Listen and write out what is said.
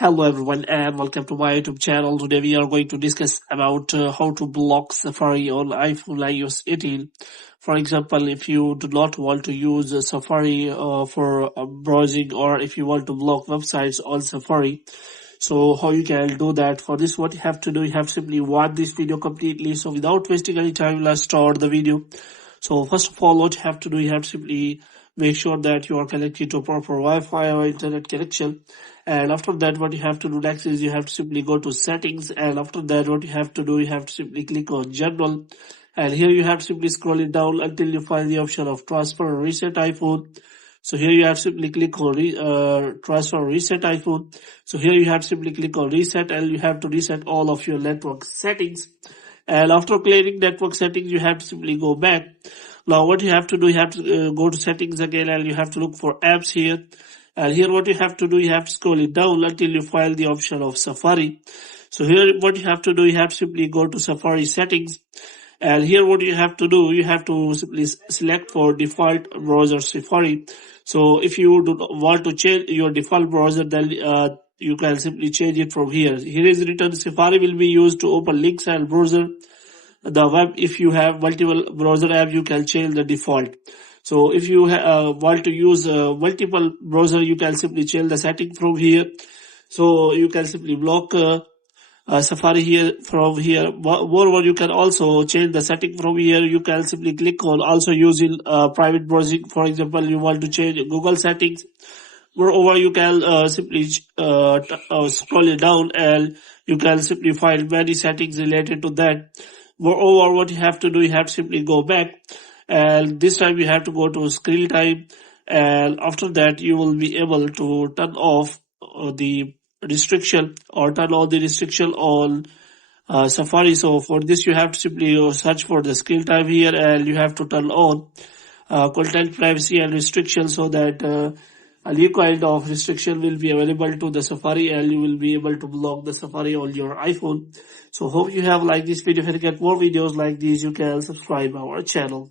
Hello everyone and welcome to my YouTube channel. Today we are going to discuss about how to block Safari on iPhone iOS 18. For example, if you do not want to use Safari for browsing, or if you want to block websites on Safari, so how you can do that? For this, what you have to do, you have to simply watch this video completely. So without wasting any time, let's start the video. So first of all, what you have to do, you have to simply make sure that you are connected to proper Wi-Fi or internet connection. And after that, what you have to do next is you have to simply go to settings. And after that, what you have to do, you have to simply click on general. And here you have to simply scroll it down until you find the option of transfer or reset iPhone. So here you have to simply click on transfer or reset iPhone. So here you have to simply click on reset, and you have to reset all of your network settings. And after clearing network settings, you have to simply go back. Now what you have to do, you have to go to settings again, and you have to look for apps here. And here what you have to do, you have to scroll it down until you find the option of Safari. So here what you have to do, you have to simply go to Safari settings. And here what you have to do, you have to simply select for default browser Safari. So if you do not want to change your default browser, then you can simply change it from here. Here is written Safari will be used to open links and browser the web. If you have multiple browser apps, you can change the default. So if you want to use multiple browser, you can simply change the setting from here. So you can simply block Safari here from here. Moreover, you can also change the setting from here. You can simply click on also using private browsing. For example, you want to change Google settings. Moreover, you can simply scroll it down, and you can simply find many settings related to that. Moreover, what you have to do, you have to simply go back, and this time you have to go to screen time, and after that you will be able to turn off the restriction or turn on the restriction on Safari. So for this you have to simply search for the screen time here, and you have to turn on content privacy and restriction, so that a new kind of restriction will be available to the Safari, and you will be able to block the Safari on your iPhone. So hope you have liked this video. If you get more videos like these, you can subscribe our channel.